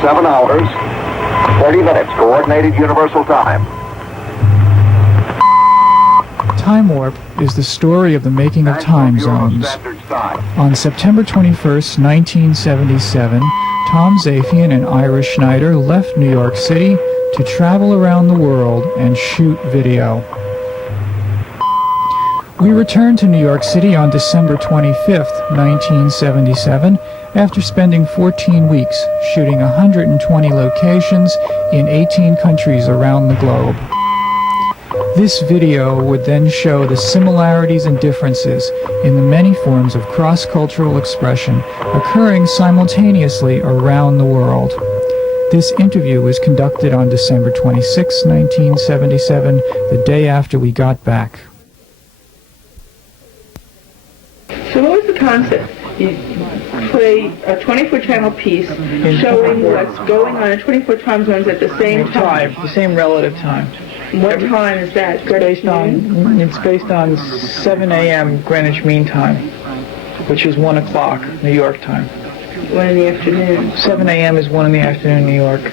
7 hours, 30 minutes, Coordinated Universal Time. TimeWarp is the story of the making of TimeZones. On September 21st, 1977, Tom Zafian and Ira Schneider left New York City to travel around the world and shoot video. We returned to New York City on December 25th, 1977, after spending 14 weeks shooting 120 locations in 18 countries around the globe. This video would then show the similarities and differences in the many forms of cross-cultural expression occurring simultaneously around the world. This interview was conducted on December 26, 1977, the day after we got back. So what was the concept? You play a 24-channel piece showing what's going on in 24 time zones at the same time. The same relative time. What time is that? It's based on 7 a.m. Greenwich Mean Time, which is 1 o'clock New York time. 1 in the afternoon. 7 a.m. is 1 in the afternoon New York.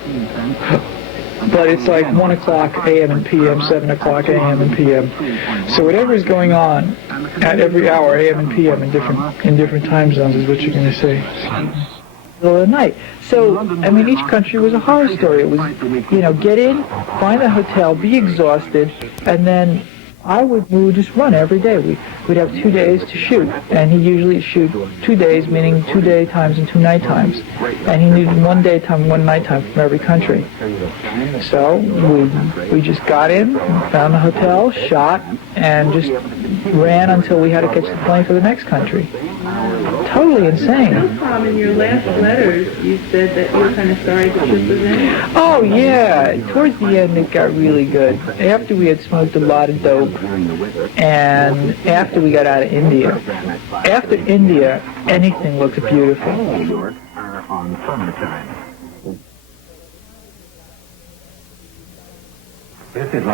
But it's like 1 o'clock a.m. and p.m., 7 o'clock a.m. and p.m. So whatever is going on at every hour, a.m. and p.m. in different time zones is what you're going to see. Middle of the night. So, I mean, each country was a horror story. It was, get in, find a hotel, be exhausted, and then we would just run every day. We'd have 2 days to shoot, and he usually shoot 2 days, meaning 2 daytimes and 2 night times. And he needed 1 daytime, 1 nighttime from every country. So we just got in, found a hotel, shot, and just ran until we had to catch the plane for the next country. Totally insane. In your last letters, you said that you were kind of sorry the ship was in. Oh, yeah. Towards the end, it got really good. After we had smoked a lot of dope, and after we got out of India. After India, anything looked beautiful.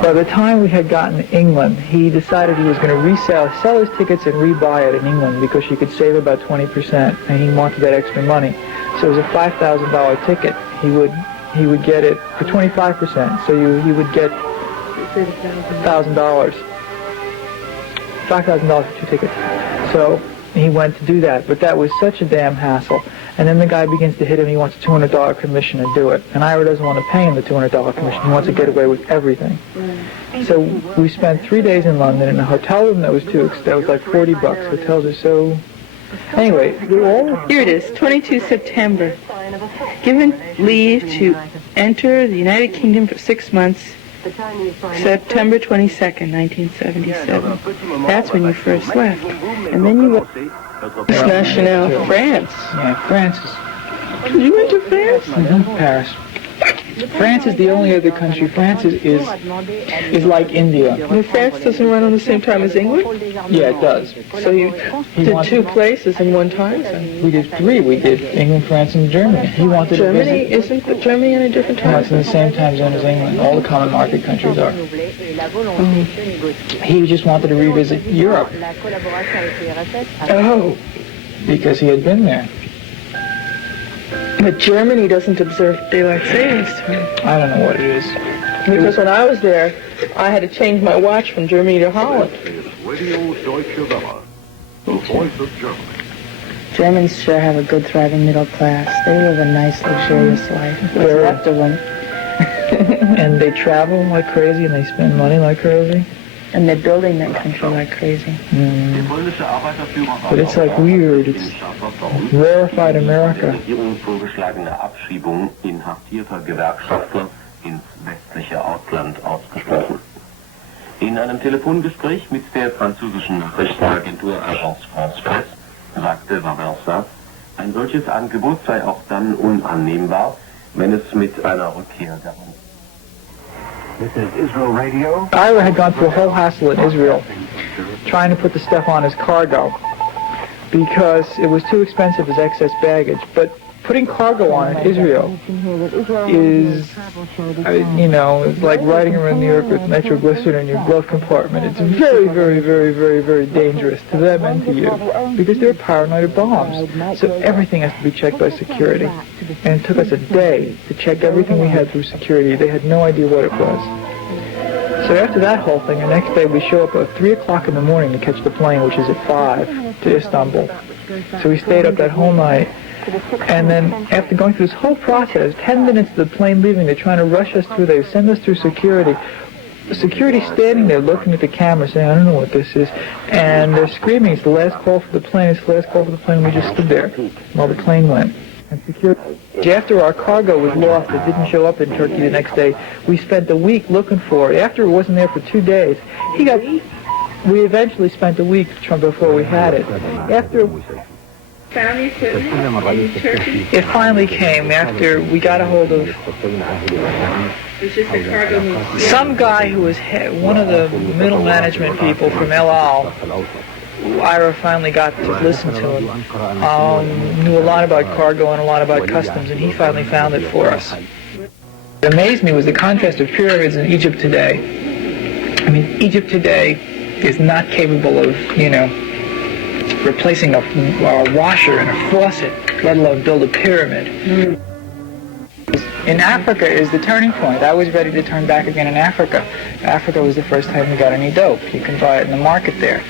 By the time we had gotten to England, he decided he was going to sell his tickets and rebuy it in England because you could save about 20%, and he wanted that extra money. So it was a $5,000 ticket. He would get it for 25%, so he would get $1,000. $5,000 for 2 tickets. So he went to do that, but that was such a damn hassle. And then the guy begins to hit him. He wants a $200 commission to do it. And Ira doesn't want to pay him the $200 commission. He wants to get away with everything. So we spent 3 days in London in a hotel room that was like $40. Hotels are so... Anyway, Here it is, 22 September. Given leave to enter the United Kingdom for 6 months, September 22nd, 1977. That's when you first left. And then you went to National, France. Yeah, France is... You went to France? Mm-hmm. Paris. France is the only other country. France is like India. And France doesn't run on the same time as England? Yeah, it does. So you did 2 places in one time? We did 3. We did England, France, and Germany. He wanted Germany? to visit. Isn't Germany in a different time? No, it's in the same time zone as England. All the common market countries are. He just wanted to revisit Europe. Oh. Because he had been there. But Germany doesn't observe daylight savings time. I don't know what it is. Because when I was there, I had to change my watch from Germany to Holland. Germans sure have a good, thriving middle class. They live a nice, luxurious life. What's left of them. And they travel like crazy, and they spend money like crazy. And they're building that country like crazy. But it's like weird. It's rarefied America. Abschiebung inhaftierter Gewerkschaftler ins westliche Ausland ausgesprochen. In einem Telefongespräch mit der französischen Nachrichtenagentur Agence France-Presse sagte Valençat, ein solches Angebot sei auch dann unannehmbar, wenn es mit einer Rückkehr garantiert. This is Israel Radio. Ira had gone through a whole hassle in Israel trying to put the stuff on his cargo because it was too expensive as excess baggage. But putting cargo on in Israel is, you know, it's like riding around New York with nitroglycerin in your glove compartment. It's very, very, very, very, very dangerous to them and to you because they're paranoid of bombs. So everything has to be checked by security. And it took us a day to check everything we had through security. They had no idea what it was. So after that whole thing, the next day we show up at 3 o'clock in the morning to catch the plane, which is at 5 to Istanbul. So we stayed up that whole night. And then after going through this whole process, 10 minutes of the plane leaving, they're trying to rush us through. They send us through security. The security standing there looking at the camera saying, I don't know what this is. And they're screaming, it's the last call for the plane, it's the last call for the plane. We just stood there while the plane went. And security. After our cargo was lost, it didn't show up in Turkey the next day, we spent a week looking for it. After it wasn't there for 2 days, we eventually spent a week before we had it. After Found the equipment in Turkey? it finally came, after we got a hold of It was just a cargo move. some guy who was one of the middle management people from El Al. Ira finally got to listen to him. Knew a lot about cargo and a lot about customs, and he finally found it for us. What amazed me was the contrast of pyramids in Egypt today. I mean, Egypt today is not capable of, you know, replacing a washer and a faucet, let alone build a pyramid. In Africa is the turning point. I was ready to turn back again in Africa. Africa was the first time we got any dope. You can buy it in the market there.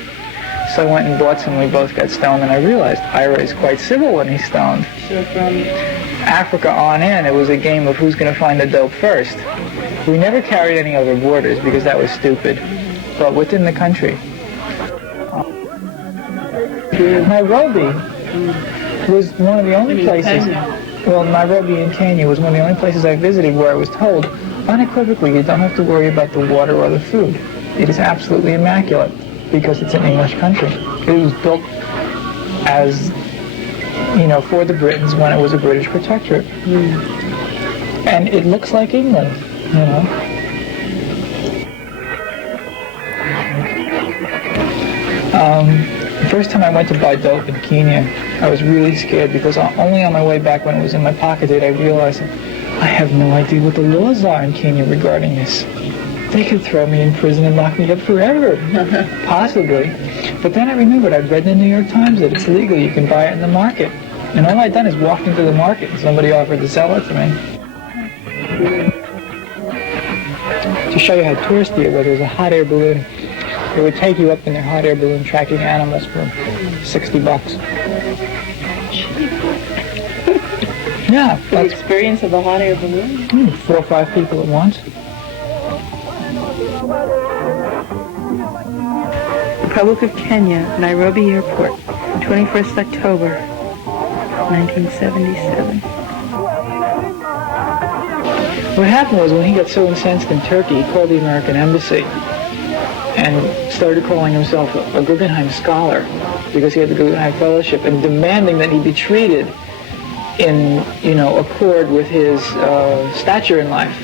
So I went and bought some, we both got stoned, and I realized Ira is quite civil when he's stoned. So from Africa on in, it was a game of who's going to find the dope first. We never carried any over borders because that was stupid. But within the country. Nairobi was one of the only places, well, Nairobi in Kenya was one of the only places I visited where I was told, unequivocally, you don't have to worry about the water or the food. It is absolutely immaculate because it's an English country. It was built as, you know, for the Britons when it was a British protectorate. And it looks like England, you know. The first time I went to buy dope in Kenya, I was really scared because only on my way back when it was in my pocket did I realize that I have no idea what the laws are in Kenya regarding this. They could throw me in prison and lock me up forever, possibly. But then I remembered I'd read in the New York Times that it's legal, you can buy it in the market. And all I'd done is walk into the market and somebody offered to sell it to me. To show you how touristy it was, there was a hot air balloon. They would take you up in their hot air balloon tracking animals for $60. Yeah. the experience of a hot air balloon? 4 or 5 people at once. Republic of Kenya, Nairobi Airport, 21st October, 1977. What happened was when he got so incensed in Turkey, he called the American embassy and started calling himself a Guggenheim scholar because he had the Guggenheim Fellowship and demanding that he be treated in, you know, accord with his stature in life.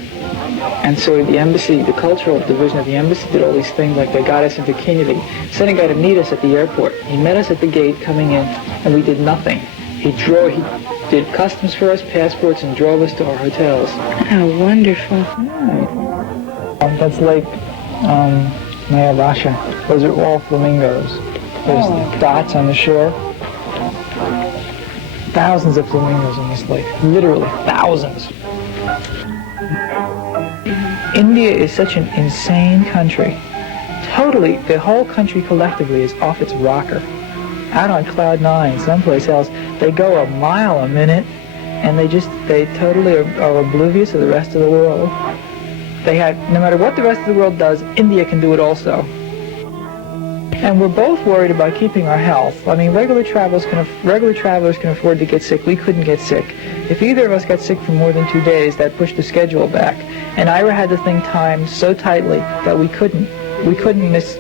And so the embassy, the cultural division of the embassy did all these things, like they got us into Kenya. They sent a guy to meet us at the airport. He met us at the gate coming in, and we did nothing. He did customs for us, passports, and drove us to our hotels. How wonderful. That's Lake Mayabasha. Those are all flamingos. There's dots on the shore. Thousands of flamingos in this lake. Literally thousands. India is such an insane country. Totally, the whole country collectively is off its rocker. Out on cloud 9, someplace else, they go a mile a minute, and they totally are oblivious of the rest of the world. No matter what the rest of the world does, India can do it also. And we're both worried about keeping our health. I mean, regular travelers can afford to get sick. We couldn't get sick. If either of us got sick for more than 2 days, that pushed the schedule back. And Ira had the thing timed so tightly that we couldn't miss.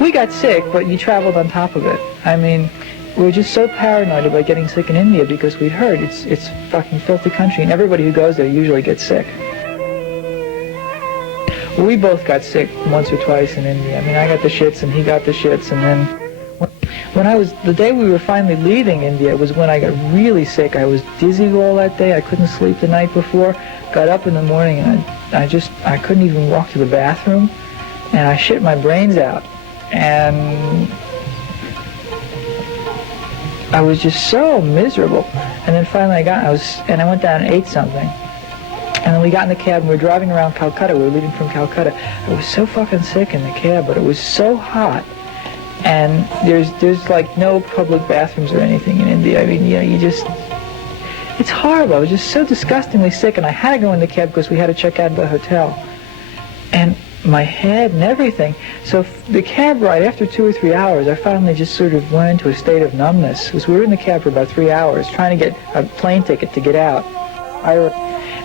We got sick, but you traveled on top of it. I mean, we were just so paranoid about getting sick in India because we'd heard it's a fucking filthy country, and everybody who goes there usually gets sick. We both got sick once or twice in India. I mean, I got the shits and he got the shits, and then The day we were finally leaving India was when I got really sick. I was dizzy all that day. I couldn't sleep the night before. Got up in the morning and I couldn't even walk to the bathroom, and I shit my brains out. And I was just so miserable. And then finally I went down and ate something. And then we got in the cab and we were driving around Calcutta. We were leaving from Calcutta. I was so fucking sick in the cab, but it was so hot. And there's like no public bathrooms or anything in India. I mean, it's horrible. I was just so disgustingly sick, and I had to go in the cab because we had to check out of the hotel. And my head and everything. So the cab ride, after 2 or 3 hours, I finally just sort of went into a state of numbness. Because we were in the cab for about 3 hours trying to get a plane ticket to get out.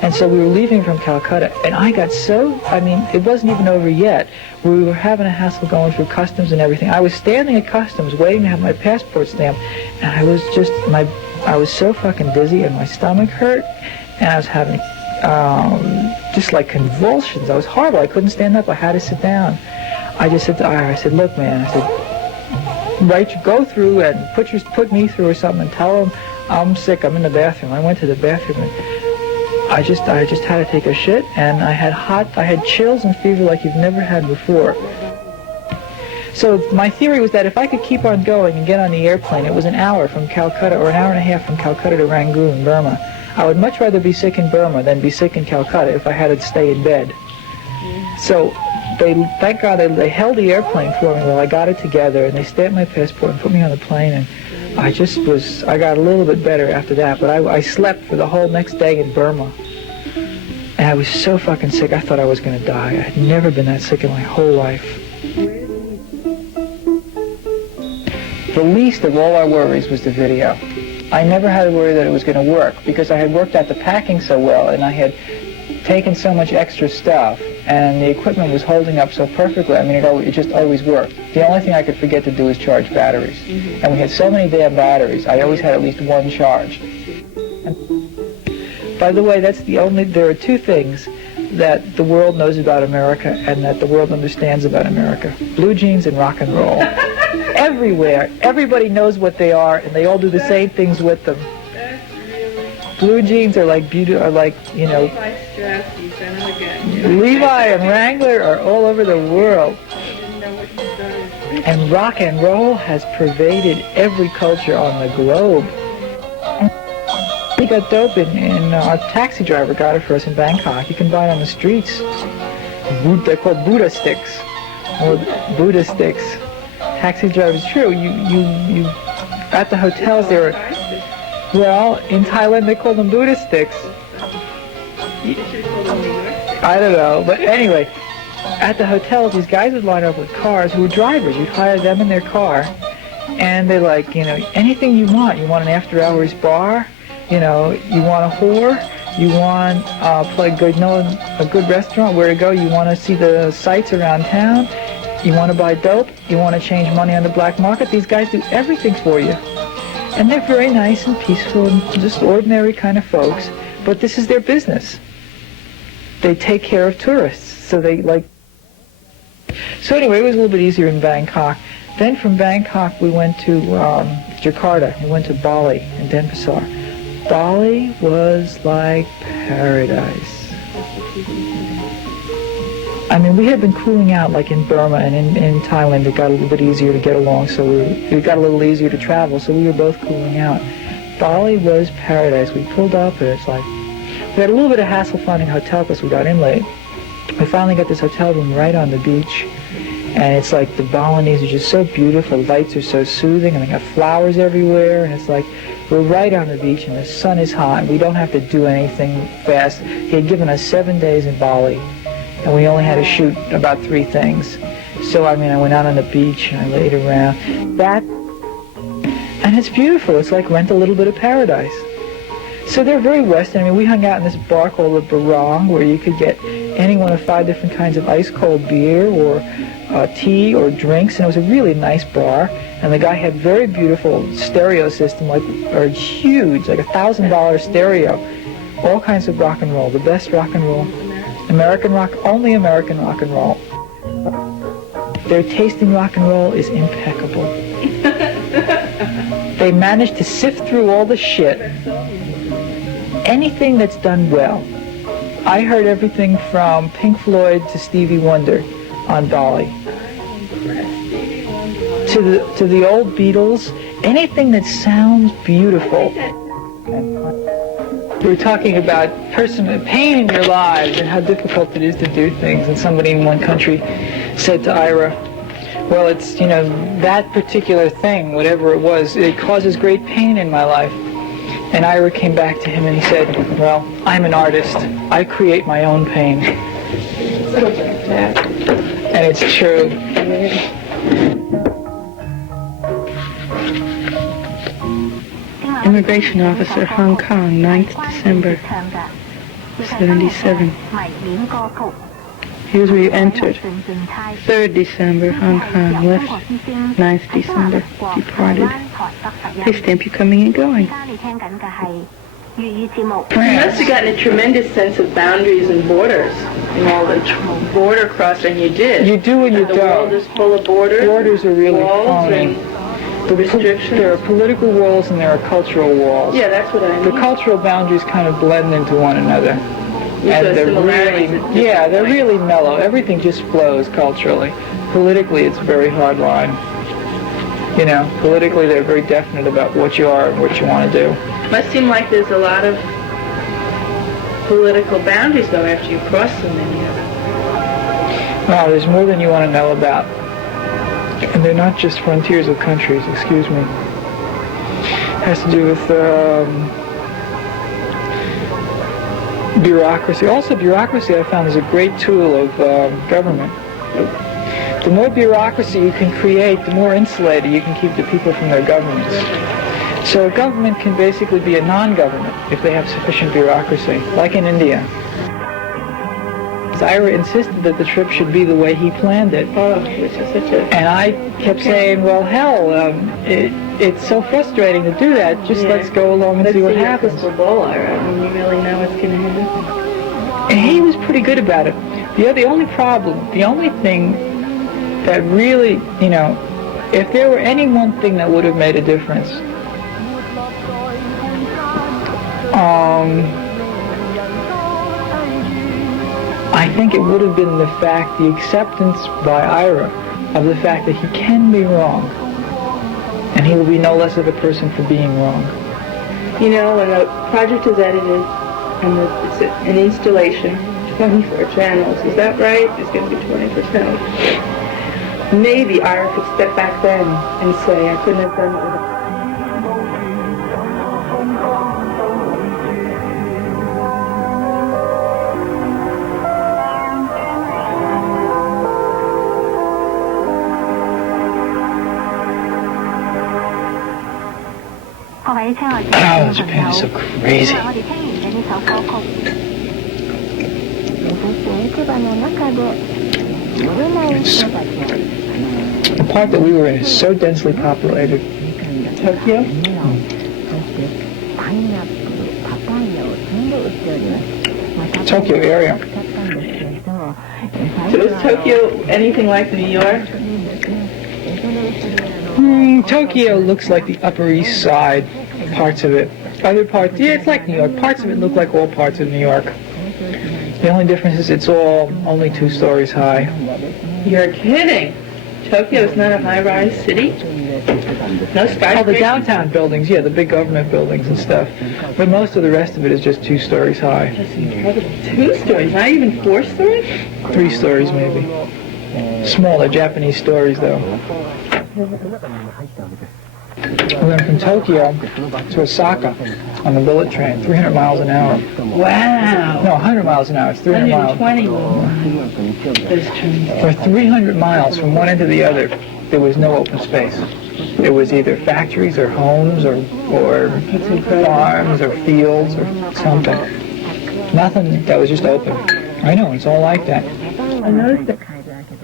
And so we were leaving from Calcutta, and I got it wasn't even over yet. We were having a hassle going through customs and everything. I was standing at customs waiting to have my passport stamped, and I was so fucking dizzy, and my stomach hurt, and I was having just like convulsions. I was horrible. I couldn't stand up. I had to sit down. I just said to Ira, I said, look, man, I said, go through and put me through or something and tell them I'm sick. I'm in the bathroom. I went to the bathroom and I just had to take a shit, and I had chills and fever like you've never had before. So my theory was that if I could keep on going and get on the airplane, it was an hour from Calcutta, or an hour and a half from Calcutta to Rangoon, Burma. I would much rather be sick in Burma than be sick in Calcutta if I had to stay in bed. So thank God they held the airplane for me while I got it together, and they stamped my passport and put me on the plane, and I got a little bit better after that, but I slept for the whole next day in Burma. And I was so fucking sick, I thought I was going to die. I had never been that sick in my whole life. The least of all our worries was the video. I never had to worry that it was going to work, because I had worked out the packing so well, and I had taken so much extra stuff, and the equipment was holding up so perfectly. I mean, it just always worked. The only thing I could forget to do was charge batteries. And we had so many damn batteries, I always had at least one charge. And by the way, there are two things that the world knows about America and that the world understands about America. Blue jeans and rock and roll. Everywhere. Everybody knows what they are, and they all do the same things with them. Blue jeans are like Levi and Wrangler are all over the world. And rock and roll has pervaded every culture on the globe. We got dope and our taxi driver got it for us in Bangkok. You can buy it on the streets. They're called Buddha sticks. Or Buddha sticks. Taxi drivers, true. You at the hotels there are, well, in Thailand they call them Buddha sticks. I don't know, but anyway, at the hotels these guys would line up with cars who were drivers. You'd hire them in their car, and they're like, anything you want. You want an after-hours bar? You want a whore? You want a good restaurant where to go? You want to see the sights around town? You want to buy dope? You want to change money on the black market? These guys do everything for you. And they're very nice and peaceful and just ordinary kind of folks, but this is their business. They take care of tourists, so anyway, it was a little bit easier in Bangkok. Then from Bangkok we went to Jakarta. We went to Bali and Denpasar. Bali was like paradise. I mean, we had been cooling out like in Burma and in Thailand. It got a little bit easier to get along, so it got a little easier to travel, so we were both cooling out. Bali was paradise. We pulled up and it's like, we had a little bit of hassle finding a hotel because we got in late. We finally got this hotel room right on the beach, and it's like the Balinese are just so beautiful. The lights are so soothing, and they got flowers everywhere, and it's like we're right on the beach, and the sun is hot, and we don't have to do anything fast. He had given us 7 days in Bali, and we only had to shoot about 3 things. So, I went out on the beach, and I laid around. And it's beautiful. It's like rent a little bit of paradise. So they're very Western. We hung out in this bar called the Barong, where you could get any one of 5 different kinds of ice-cold beer or tea or drinks, and it was a really nice bar. And the guy had very beautiful stereo system, huge, like $1,000 stereo, all kinds of rock and roll, the best rock and roll. American rock, only American rock and roll. Their taste in rock and roll is impeccable. they manage to sift through all the shit. Anything that's done well. I heard everything from Pink Floyd to Stevie Wonder on Bali. To the old Beatles, anything that sounds beautiful. We were talking about personal pain in your lives and how difficult it is to do things, and somebody in one country said to Ira, well, it's, you know, that particular thing, whatever it was, it causes great pain in my life. And Ira came back to him and he said, well, I'm an artist. I create my own pain. And it's true. Immigration officer, Hong Kong, 9th December, 77. Here's where you entered. 3rd December, Hong Kong, left. 9th December, departed. They stamp you coming and going. You must have gotten a tremendous sense of boundaries and borders in all the border crossing you did. You do and you don't. The world is full of borders. Borders are really phony. The restrictions. There are political walls and there are cultural walls. Yeah, that's what I mean. The cultural boundaries kind of blend into one another. And they're really mellow. Everything just flows culturally. Politically, it's a very hard line. You know, politically, they're very definite about what you are and what you want to do. Must seem like there's a lot of political boundaries, though, after you cross them, then you have. No, there's more than you want to know about. And they're not just frontiers of countries, excuse me. It has to do with bureaucracy. Also, bureaucracy, I found, is a great tool of government. The more bureaucracy you can create, the more insulated you can keep the people from their governments. So a government can basically be a non-government if they have sufficient bureaucracy, like in India. Ira insisted that the trip should be the way he planned it. And I kept saying, well, hell, it's so frustrating to do that. Just let's go along and see what happens. Ira. I mean, you really know what's going to happen. And he was pretty good about it. The only problem, the only thing that really, you know, if there were any one thing that would have made a difference, I think it would have been the acceptance by Ira of the fact that he can be wrong, and he will be no less of a person for being wrong. You know, when the project is edited, and it's an installation, 24 channels, is that right? It's going to be 20%. Maybe Ira could step back then and say, I couldn't have done it without. Oh, Japan is so crazy. The part that we were in is so densely populated. Tokyo? Tokyo area. So is Tokyo anything like New York? Tokyo looks like the Upper East Side, parts of it. Other parts, yeah, it's like New York. Parts of it look like all parts of New York. The only difference is it's all only 2 stories high. You're kidding. Tokyo is not a high-rise city? No skyscrapers? All the downtown buildings, yeah, the big government buildings and stuff. But most of the rest of it is just 2 stories high. That's incredible. 2 stories, not even 4 stories? 3 stories maybe. Smaller Japanese stories though. We went from Tokyo to Osaka on the bullet train, 300 miles an hour. Wow. No, 100 miles an hour. It's 300 miles. 120. For 300 miles from one end to the other, there was no open space. It was either factories or homes or farms or fields or something. Nothing that was just open. I know, it's all like that. I noticed that.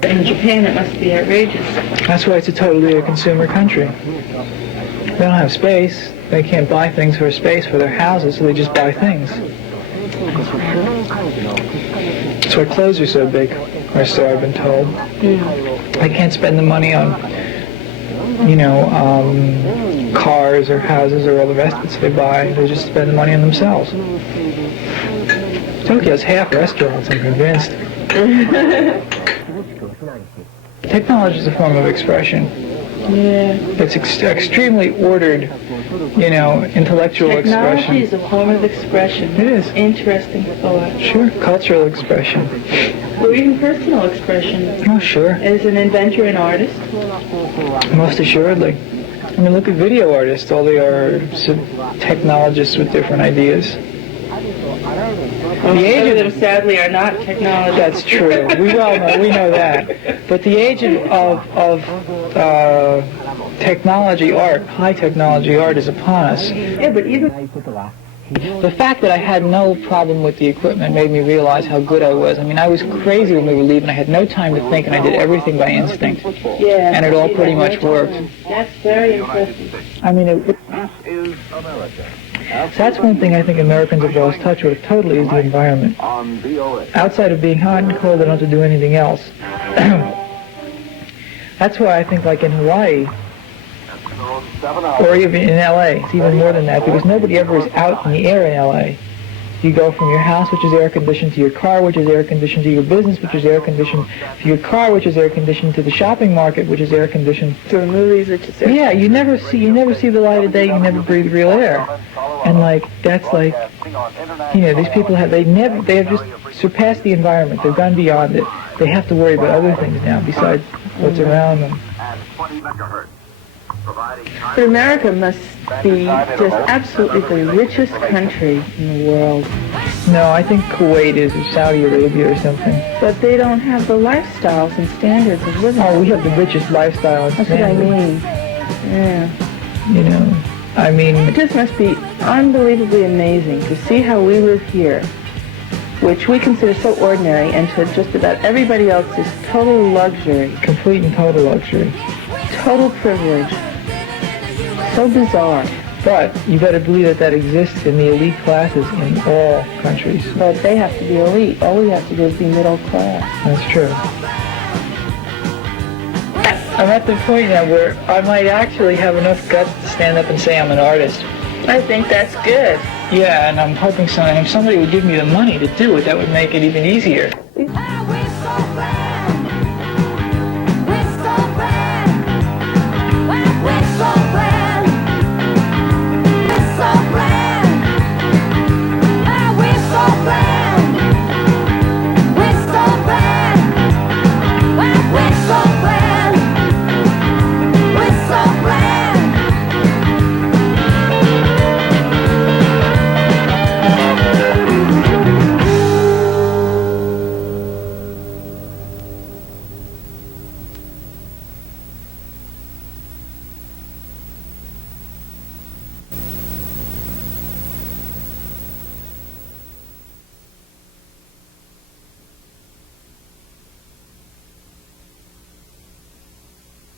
In Japan, it must be outrageous. That's why it's a totally a consumer country. They don't have space. They can't buy things for space for their houses, so they just buy things. That's why clothes are so big, or so I've been told. They can't spend the money on cars or houses or all the rest of it, so they buy. They just spend money on themselves. Tokyo's half restaurants, I'm convinced. Technology is a form of expression. Yeah. It's extremely ordered, intellectual expression. Technology is a form of expression. It is. Interesting thought. Sure, cultural expression. Or even personal expression. Oh, sure. As an inventor and artist. Most assuredly. I mean, look at video artists. All they are technologists with different ideas. The age of them, sadly, are not technology. That's true. We know that. But the age of technology art, high technology art, is upon us. Yeah, but even The fact that I had no problem with the equipment made me realize how good I was. I mean, I was crazy when we were leaving. I had no time to think, and I did everything by instinct. yeah, And it all pretty much worked. That's very impressive. I mean, so that's one thing I think Americans have lost touch with totally is the environment. Outside of being hot and cold, they don't have to do anything else. That's why I think, like in Hawaii, or even in LA, it's even more than that, because nobody ever is out in the air in LA. You go from your house, which is air conditioned, to your car, which is air conditioned, to your business, which is air conditioned, to your car, which is air conditioned, to the shopping market, which is air conditioned. To the movies, which is Yeah, you never see the light of day. You never breathe real air, and that's these people they have just surpassed the environment. They've gone beyond it. They have to worry about other things now besides what's around them. But America must be just absolutely the richest country in the world. No, I think Kuwait is, or Saudi Arabia or something. But they don't have the lifestyles and standards of living. Oh, we have the richest lifestyle. That's what I mean. Yeah. It It just must be unbelievably amazing to see how we live here, which we consider so ordinary, and to just about everybody else is total luxury. Complete and total luxury. Total privilege. So bizarre. But you better believe that exists in the elite classes in all countries. But they have to be elite. All we have to do is be middle class. That's true. I'm at the point now where I might actually have enough guts to stand up and say I'm an artist. I think that's good. Yeah, and I'm hoping if somebody would give me the money to do it, that would make it even easier.